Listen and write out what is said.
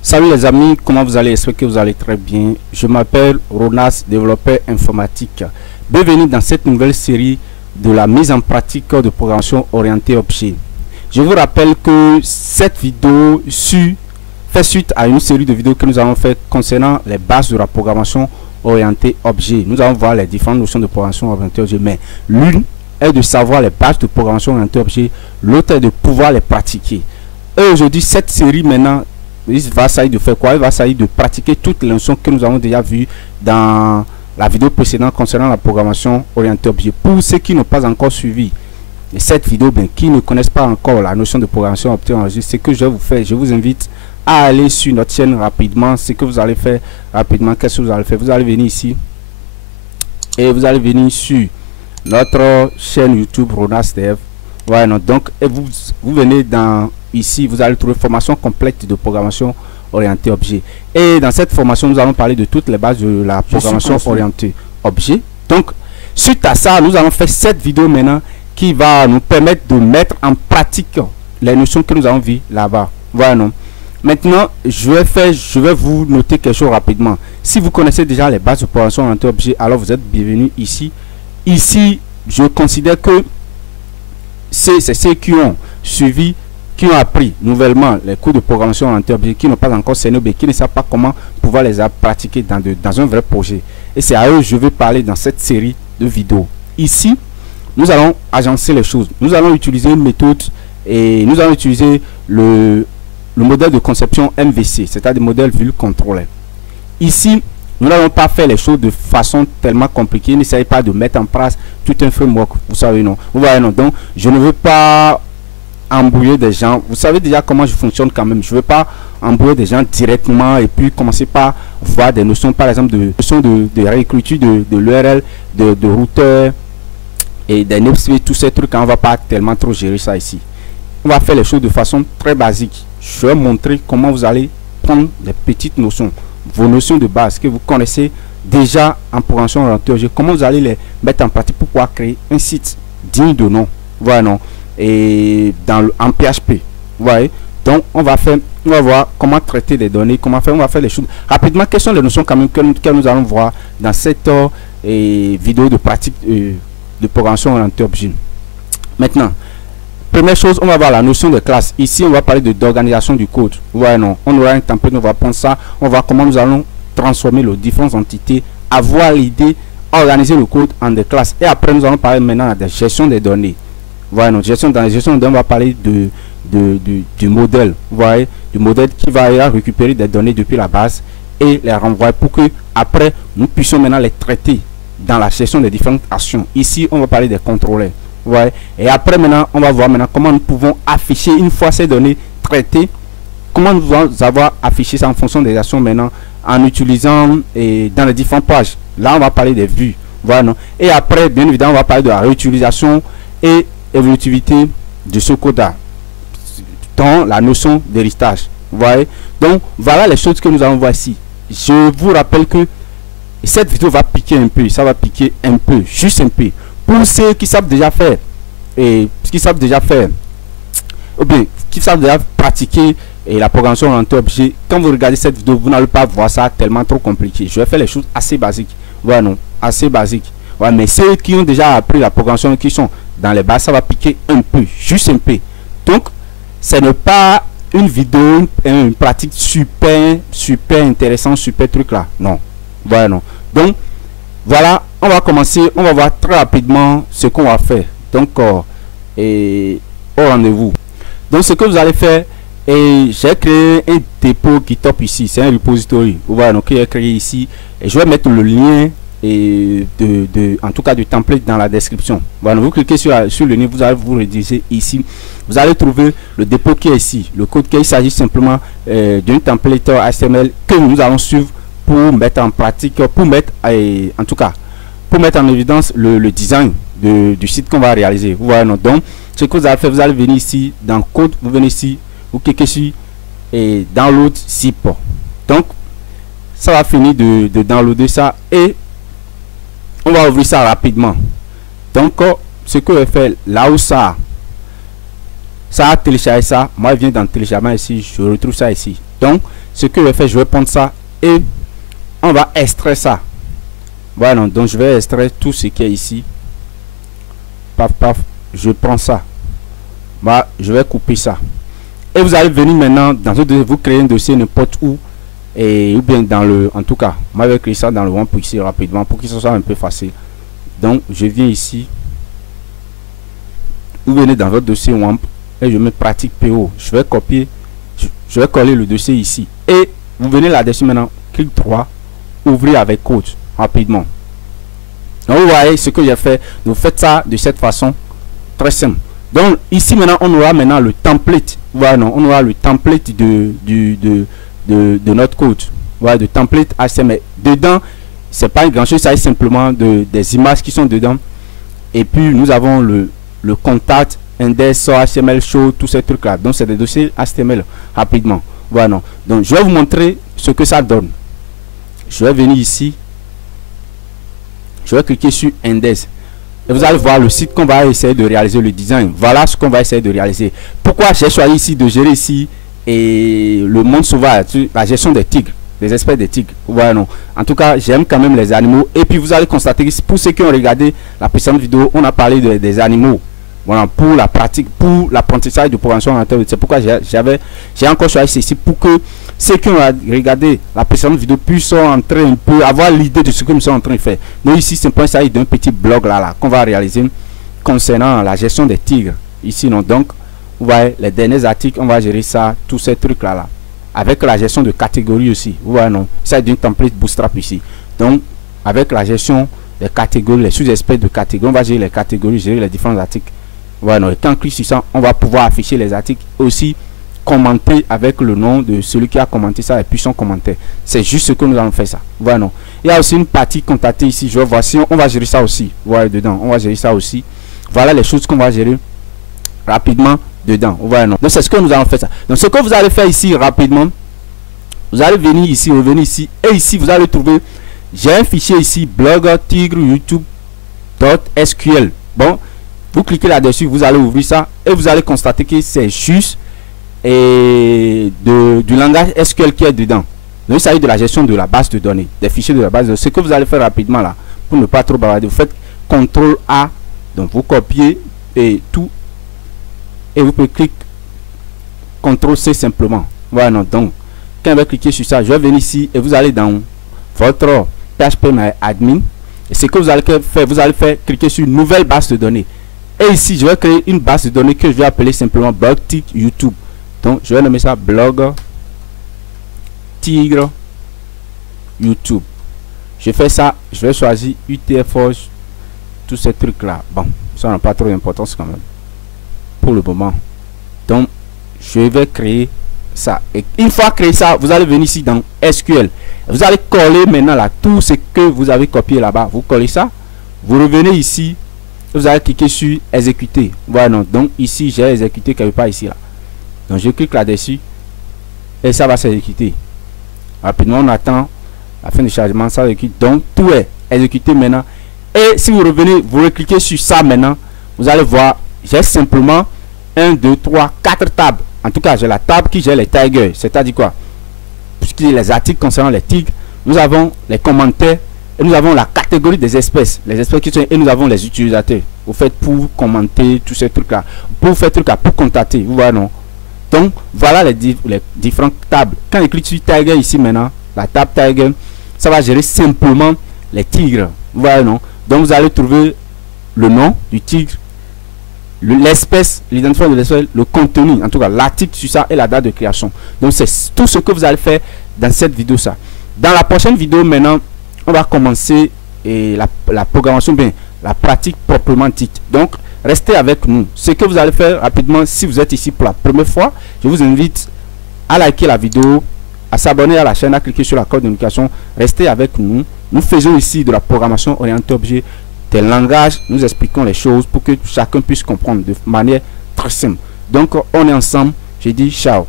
Salut les amis, comment vous allez? J'espère que vous allez très bien. Je m'appelle Ronas, développeur informatique. Bienvenue dans cette nouvelle série de la mise en pratique de programmation orientée objet. Je vous rappelle que cette vidéo fait suite à une série de vidéos que nous avons fait concernant les bases de la programmation orientée objet. Nous allons voir les différentes notions de programmation orientée objet, mais l'une est de savoir les bases de programmation orientée objet, l'autre est de pouvoir les pratiquer. Et aujourd'hui, cette série maintenant, il va s'agir de faire quoi? Il va s'agir de pratiquer toutes les notions que nous avons déjà vues dans la vidéo précédente concernant la programmation orientée objet. Pour ceux qui n'ont pas encore suivi cette vidéo, qui ne connaissent pas encore la notion de programmation orientée objet, ce que je vais vous faire, je vous invite à aller sur notre chaîne rapidement. Ce que vous allez faire rapidement, qu'est-ce que vous allez faire? Vous allez venir ici et vous allez venir sur notre chaîne YouTube Ronas Dev. Voilà, donc et vous venez dans ici, vous allez trouver formation complète de programmation orientée objet. Et dans cette formation, nous allons parler de toutes les bases de la programmation orientée objet. Donc, suite à ça, nous allons faire cette vidéo maintenant qui va nous permettre de mettre en pratique les notions que nous avons vues là-bas. Voilà, non. Maintenant, je vais vous noter quelque chose rapidement. Si vous connaissez déjà les bases de programmation orientée objet, alors vous êtes bienvenus ici. Ici, je considère que c'est ceux qui ont suivi, qui ont appris nouvellement les cours de programmation orientée objet, qui n'ont pas encore cerné, qui ne savent pas comment pouvoir les pratiquer dans un vrai projet. Et c'est à eux que je vais parler dans cette série de vidéos. Ici, nous allons agencer les choses. Nous allons utiliser une méthode et nous allons utiliser le modèle de conception MVC, c'est-à-dire modèle vue contrôlé. Ici, nous n'allons pas faire les choses de façon tellement compliquée. N'essayez pas de mettre en place tout un framework. Vous savez, non. Vous voyez, non. Donc, je ne veux pas embrouiller des gens. Vous savez déjà comment je fonctionne quand même. Je ne veux pas embrouiller des gens directement et puis commencer par voir des notions, par exemple, de réécriture de l'URL, de routeur et des namespaces, tous ces trucs. On ne va pas tellement trop gérer ça ici. On va faire les choses de façon très basique. Je vais montrer comment vous allez prendre des petites notions, vos notions de base que vous connaissez déjà en programmation orientée objet, comment vous allez les mettre en pratique pour pouvoir créer un site digne de nom. Voilà, non. Et en PHP. Vous voyez, donc on va voir comment traiter des données, on va faire les choses rapidement. Quelles sont les notions quand même que nous allons voir dans cette vidéo de pratique de programmation orientée objet. Maintenant, première chose, on va voir la notion de classe. Ici, on va parler d'organisation du code. Ouais, non. On aura un template, on va prendre ça. On va voir comment nous allons transformer les différentes entités, avoir l'idée, organiser le code en des classes. Et après, nous allons parler maintenant de gestion des données. Voilà, non. Dans la gestion des données, on va parler du modèle. Vous voyez, du modèle qui va récupérer des données depuis la base et les renvoyer pour que après nous puissions maintenant les traiter dans la gestion des différentes actions. Ici, on va parler des contrôleurs. Ouais. Et après maintenant, on va voir maintenant comment nous pouvons afficher une fois ces données traitées, comment nous allons avoir affiché ça en fonction des actions maintenant en utilisant dans les différentes pages. Là, on va parler des vues. Voilà, non? Et après, bien évidemment, on va parler de la réutilisation et évolutivité de ce code-là dans la notion d'héritage. Vous voyez? Donc, voilà les choses que nous allons voir ici. Je vous rappelle que cette vidéo va piquer un peu. Ça va piquer un peu, juste un peu. Pour ceux qui savent déjà faire ou bien qui savent déjà pratiquer la programmation orientée objet, quand vous regardez cette vidéo, vous n'allez pas voir ça tellement trop compliqué. Je vais faire les choses assez basiques. Voilà, non, assez basiques. Ouais, mais ceux qui ont déjà appris la programmation, qui sont dans les bases, ça va piquer un peu, juste un peu. Donc, ce n'est pas une vidéo, une pratique super intéressante, super truc là. Non, voilà, non. Donc, voilà, on va commencer, on va voir très rapidement ce qu'on va faire. Donc, au rendez-vous. Donc, ce que vous allez faire, j'ai créé un dépôt GitHub ici, c'est un repository. Vous voyez, donc, il est créé ici. Et je vais mettre le lien, en tout cas, du template dans la description. Voilà, vous cliquez sur le lien, vous allez vous rediriger ici. Vous allez trouver le dépôt qui est ici. Le code il s'agit simplement d'un template HTML que nous allons suivre pour mettre en pratique, pour mettre en évidence le design du site qu'on va réaliser. Vous voyez, non? Donc, ce que vous allez faire, vous allez venir ici dans code, vous venez ici, vous cliquez sur et download zip. Donc, ça va finir de downloader ça et on va ouvrir ça rapidement. Donc, ce que je vais faire là où ça a téléchargé ça, moi je viens dans téléchargement ici, je retrouve ça ici. Donc, ce que je vais faire, je vais prendre ça et on va extraire ça. Voilà, donc je vais extraire tout ce qui est ici. Paf, paf, je prends ça. Voilà, je vais couper ça. Et vous allez venir maintenant dans ce dossier, vous créez un dossier n'importe où. Et ou bien dans le, en tout cas, moi je vais créer ça dans le WAMP ici rapidement pour que ce soit un peu facile. Donc je viens ici. Vous venez dans votre dossier WAMP et je mets pratique PO. Je vais copier, je vais coller le dossier ici. Et vous venez là-dessus maintenant, clic droit, ouvrir avec code rapidement. Donc vous voyez ce que j'ai fait. Vous faites ça de cette façon très simple. Donc ici maintenant on aura maintenant le template. Voilà, non, on aura le template de notre code. Voilà, de template HTML. Dedans, c'est pas grand chose, ça est simplement des images qui sont dedans. Et puis nous avons le contact, index, HTML, show, tous ces trucs là. Donc c'est des dossiers HTML rapidement. Voilà, non. Donc je vais vous montrer ce que ça donne. Je vais venir ici. Je vais cliquer sur index. Et vous allez voir le site qu'on va essayer de réaliser, le design. Voilà ce qu'on va essayer de réaliser. Pourquoi j'ai choisi ici de gérer ici et le monde sauvage, la gestion des tigres, des espèces de tigres. Voilà, non. En tout cas, j'aime quand même les animaux. Et puis vous allez constater que pour ceux qui ont regardé la précédente vidéo, on a parlé des animaux. Voilà, pour la pratique, pour l'apprentissage de programmation orientée. C'est pourquoi j'ai encore choisi ici pour que ceux qui ont regardé la précédente vidéo puissent entrer un peu, avoir l'idée de ce que nous sommes en train de faire. Donc ici, c'est un ça d'un petit blog là qu'on va réaliser concernant la gestion des tigres. Ici, non. Donc, vous voyez, les derniers articles, on va gérer ça, tous ces trucs là. Avec la gestion de catégories aussi. Vous voyez, non. Ça d'une template Bootstrap ici. Donc, avec la gestion des catégories, les sous-espèces de catégories, on va gérer les catégories, gérer les différents articles. Voilà, non. Et quand on clique sur ça, on va pouvoir afficher les articles aussi. Commenter avec le nom de celui qui a commenté ça et puis son commentaire. C'est juste ce que nous allons faire ça. Voilà, non. Il y a aussi une partie contactée ici. Je vois si on va gérer ça aussi. Voilà, dedans. On va gérer ça aussi. Voilà les choses qu'on va gérer rapidement dedans. Voilà, non. Donc c'est ce que nous allons faire ça. Donc ce que vous allez faire ici rapidement, vous allez venir ici, revenir ici. Et ici, vous allez trouver, j'ai un fichier ici, blog tigre youtube.sql. Bon, vous cliquez là-dessus, vous allez ouvrir ça et vous allez constater que c'est juste et du langage SQL qui est dedans. Donc il s'agit de la gestion de la base de données, des fichiers de la base de données. Ce que vous allez faire rapidement là, pour ne pas trop bavarder, vous faites CTRL A, donc vous copiez et tout, et vous pouvez cliquer CTRL C simplement. Voilà, non. Donc quand vous va cliquer sur ça, je vais venir ici et vous allez dans votre PHPMyAdmin. Et ce que vous allez faire, cliquer sur nouvelle base de données. Et ici, je vais créer une base de données que je vais appeler simplement blog tigre YouTube. Donc, je vais nommer ça blog tigre YouTube. Je fais ça, je vais choisir UTF-8, tous ces trucs là. Bon, ça n'a pas trop d'importance quand même pour le moment. Donc, je vais créer ça. Et une fois créé ça, vous allez venir ici dans SQL. Vous allez coller maintenant là tout ce que vous avez copié là-bas. Vous collez ça, vous revenez ici. Vous allez cliquer sur exécuter. Voilà, non. Donc ici j'ai exécuté quelque part ici là. Donc je clique là-dessus et ça va s'exécuter. Rapidement, on attend la fin du chargement, ça exécute. Donc tout est exécuté maintenant. Et si vous revenez, vous recliquez sur ça maintenant, vous allez voir, j'ai simplement 1, 2, 3, 4 tables. En tout cas, j'ai la table qui gère les tigers. C'est-à-dire quoi? Puisque les articles concernant les tigres, nous avons les commentaires. Et nous avons la catégorie des espèces, les espèces qui sont, et nous avons les utilisateurs. Vous faites pour commenter tous ces trucs là, pour faire trucs là, pour contacter, vous voyez, non? Donc voilà les différentes tables. Quand je clique sur Tiger ici maintenant, la table Tiger, ça va gérer simplement les tigres, vous voyez, non? Donc vous allez trouver le nom du tigre, l'espèce, l'identifiant de l'espèce, le contenu, en tout cas l'article sur ça et la date de création. Donc c'est tout ce que vous allez faire dans cette vidéo ça. Dans la prochaine vidéo maintenant, on va commencer la programmation, bien la pratique proprement dite. Donc restez avec nous. Ce que vous allez faire rapidement, si vous êtes ici pour la première fois, je vous invite à liker la vidéo, à s'abonner à la chaîne, à cliquer sur la cloche de notification. Restez avec nous. Nous faisons ici de la programmation orientée objet, des langages. Nous expliquons les choses pour que chacun puisse comprendre de manière très simple. Donc on est ensemble. Je dis ciao.